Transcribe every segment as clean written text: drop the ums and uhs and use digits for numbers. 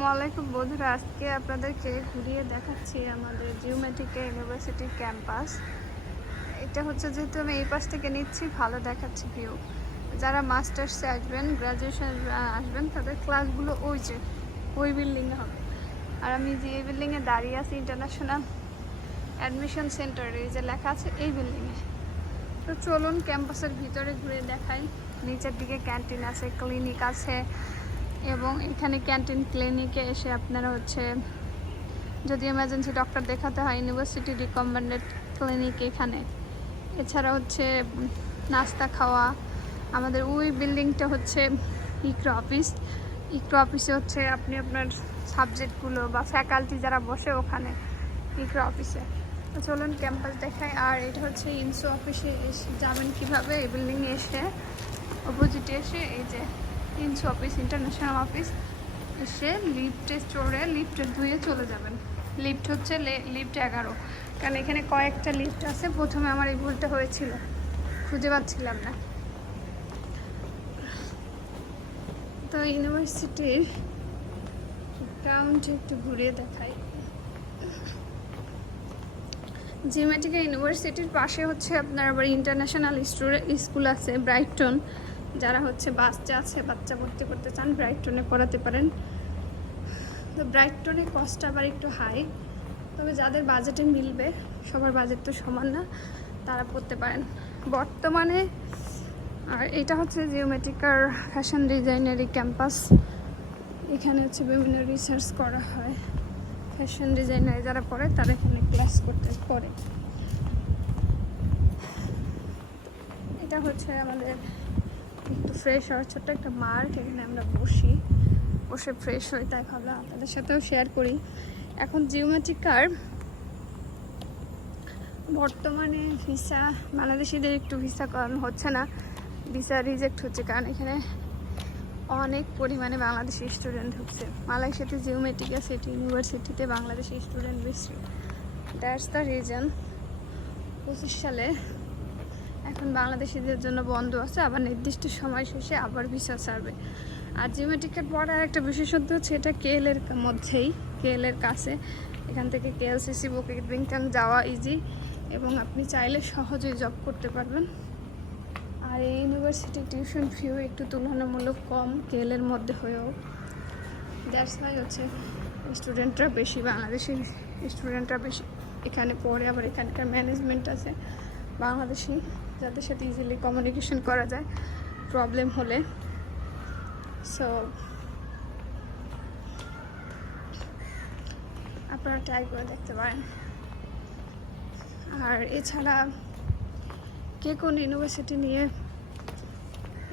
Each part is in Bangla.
আসসালামু আলাইকুম বন্ধুরা, আজকে আপনাদেরকে ঘুরিয়ে দেখাচ্ছি আমাদের জিওমেট্রিক্যাল ইউনিভার্সিটির ক্যাম্পাস। এটা হচ্ছে যেহেতু আমি এই পাশ থেকে নিচ্ছি, ভালো দেখাচ্ছি ভিউ। যারা মাস্টার্সে আসবেন, গ্রাজুয়েশন আসবেন, তাদের ক্লাসগুলো ওই বিল্ডিংয়ে হবে। আর আমি যে এই বিল্ডিংয়ে দাঁড়িয়ে আছি, ইন্টারন্যাশনাল অ্যাডমিশন সেন্টার, এই যে লেখা আছে এই বিল্ডিংয়ে। তো চলুন ক্যাম্পাসের ভিতরে ঘুরে দেখাই। নিচের দিকে ক্যান্টিন আছে, ক্লিনিক আছে, এবং এখানে ক্যান্টিন ক্লিনিকে এসে আপনারা যদি এমার্জেন্সি ডক্টর দেখাতে হয়, ইউনিভার্সিটি রিকমেন্ডেড ক্লিনিক এখানে। এছাড়া নাস্তা খাওয়া। আমাদের ওই বিল্ডিংটা ইকরা অফিস। ইকরা অফিসে আপনি আপনার সাবজেক্টগুলো বা ফ্যাকাল্টি যারা বসে ওখানে ইকরা অফিসে। তো চলুন ক্যাম্পাস দেখায়। আর এটা ইনসো অফিসে যাবেন কীভাবে, এই বিল্ডিংয়ে এসে অপোজিটে এসে এই যে ইনসো অফিস, ইন্টারন্যাশনাল অফিস, এসে লিফটে চড়ে লিফটে ধুয়ে চলে যাবেন। লিফট লিফট 11, কারণ এখানে কয়েকটা লিফট আছে। প্রথমে আমার এই ভুলটা হয়েছিল, খুঁজে পাচ্ছিলাম না। তো ইউনিভার্সিটির গ্রাউন্ডে একটু ঘুরিয়ে দেখাই। জিওমেট্রিক্যাল ইউনিভার্সিটির পাশে আপনার আবার ইন্টারন্যাশনাল স্কুল আছে, ব্রাইটন। যারা বাচ্চা ভর্তি করতে চান, ব্রাইটনে পড়াতে পারেন। তো ব্রাইটনে কস্ট আবার একটু হাই, তবে যাদের বাজেটে মিলবে, সবার বাজেট তো সমান না, তারা পড়তে পারেন বর্তমানে। আর এটা জিওমেট্রিক্যাল ফ্যাশন ডিজাইনারি ক্যাম্পাস। এখানে বিভিন্ন রিসার্চ করা হয়। ফ্যাশন ডিজাইনারি যারা পড়ে তারা এখানে ক্লাস করে। এটা আমাদের একটু ফ্রেশ হওয়ার ছোট্ট একটা মার্ক। এখানে আমরা বসে ফ্রেশ হই, তাই ভাবলাম আপনাদের সাথেও শেয়ার করি। এখন জিওমেট্রিক্যাল বর্তমানে ভিসা, বাংলাদেশিদের একটু ভিসা করানো হচ্ছে না, ভিসা রিজেক্ট হচ্ছে, কারণ এখানে অনেক পরিমাণে বাংলাদেশি স্টুডেন্ট হচ্ছে। মালয়েশিয়াতে জিওমেট্রিক্যাল সিটি ইউনিভার্সিটিতে বাংলাদেশি স্টুডেন্ট বেশি। দ্যাটস দ্য রিজন 25 সালে এখন বাংলাদেশিদের জন্য বন্ধ আছে, আবার নির্দিষ্ট সময় শেষে আবার ভিসা ছাড়বে। আর জিওমেট্রিক্যাল পড়ার একটা বিশেষত্ব হচ্ছে এটা কেএল এর মধ্যেই, কেএল এর কাছে। এখান থেকে কেএলসিসি, বুকিট বিংটন যাওয়া ইজি, এবং আপনি চাইলে সহজেই জব করতে পারবেন। আর এই ইউনিভার্সিটির টিউশন ফিও একটু তুলনামূলক কম কেএল এর মধ্যে হয়েও। দ্যাটস ওয়াই স্টুডেন্টরা বেশি, বাংলাদেশি স্টুডেন্টরা বেশি এখানে পড়ে। আবার এখানকার ম্যানেজমেন্ট আছে বাংলাদেশি, যাদের সাথে ইজিলি কমিউনিকেশন করা যায় প্রবলেম হলে। সো আপনারা ট্রাই করে দেখতে পারেন। আর এছাড়া কে কোন ইউনিভার্সিটি নিয়ে,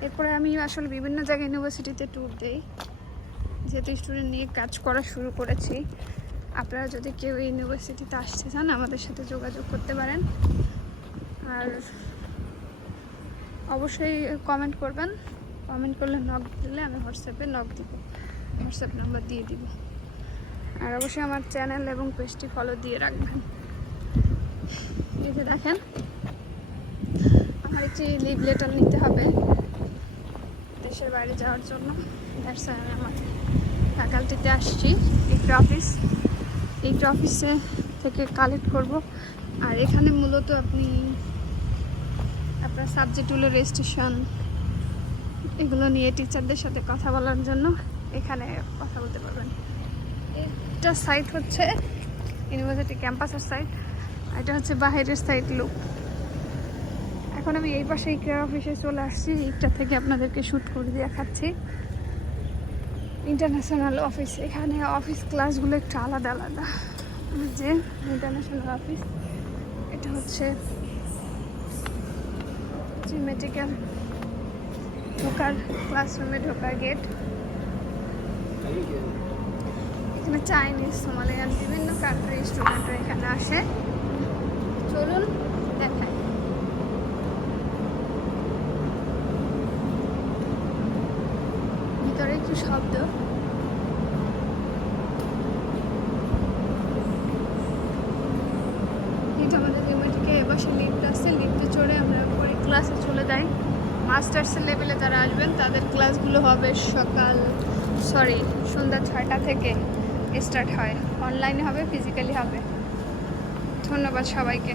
এরপরে আমি আসলে বিভিন্ন জায়গায় ইউনিভার্সিটিতে ট্যুর দিই, যেহেতু স্টুডেন্ট নিয়ে কাজ করা শুরু করেছি। আপনারা যদি কেউ ইউনিভার্সিটিতে আসতে চান, আমাদের সাথে যোগাযোগ করতে পারেন। আর অবশ্যই কমেন্ট করবেন। কমেন্ট করলে নক দিলে আমি হোয়াটসঅ্যাপে নক দিব, হোয়াটসঅ্যাপ নাম্বার দিয়ে দিব। আর অবশ্যই আমার চ্যানেল এবং পেজটি ফলো দিয়ে রাখবেন। এই যে দেখেন, আমার একটি লিভ লেটার নিতে হবে দেশের বাইরে যাওয়ার জন্য। আমি আমার ফ্যাকাল্টিতে আসছি, ইকরা অফিসে থেকে কালেক্ট করব। আর এখানে মূলত আপনি আপনার সাবজেক্টগুলো, রেজিস্ট্রেশন, এগুলো নিয়ে টিচারদের সাথে কথা বলার জন্য এখানে কথা বলতে পারবেন। এটা সাইট ইউনিভার্সিটি ক্যাম্পাসের সাইট, এটা বাইরের সাইট লুক। এখন আমি এই পাশে ইকরা অফিসে চলে আসছি। ইকটা থেকে আপনাদেরকে শ্যুট করে দেখাচ্ছি ইন্টারন্যাশনাল অফিস। এখানে অফিস ক্লাসগুলো একটু আলাদা আলাদা। যে ইন্টারন্যাশনাল অফিস, এটা জিওমেট্রিক্যাল ক্লাসরুমে ঢোকার গেট। এখানে চাইনিজ, সোমালিয়ান, বিভিন্ন কান্ট্রির স্টুডেন্টরা এখানে আসে। চলুন দেখাই। ভিতরে একটু শব্দ। এটা আমাদের জিওমেট্রিকে এপাশে লিফট আসছে, লিফটে চড়ে আমরা পরে ক্লাসে চলে যাই। মাস্টার্সের লেভেলে যারা আসবেন তাদের ক্লাসগুলো হবে সন্ধ্যা 6টা থেকে স্টার্ট হয়। অনলাইনে হবে, ফিজিক্যালি হবে। ধন্যবাদ সবাইকে।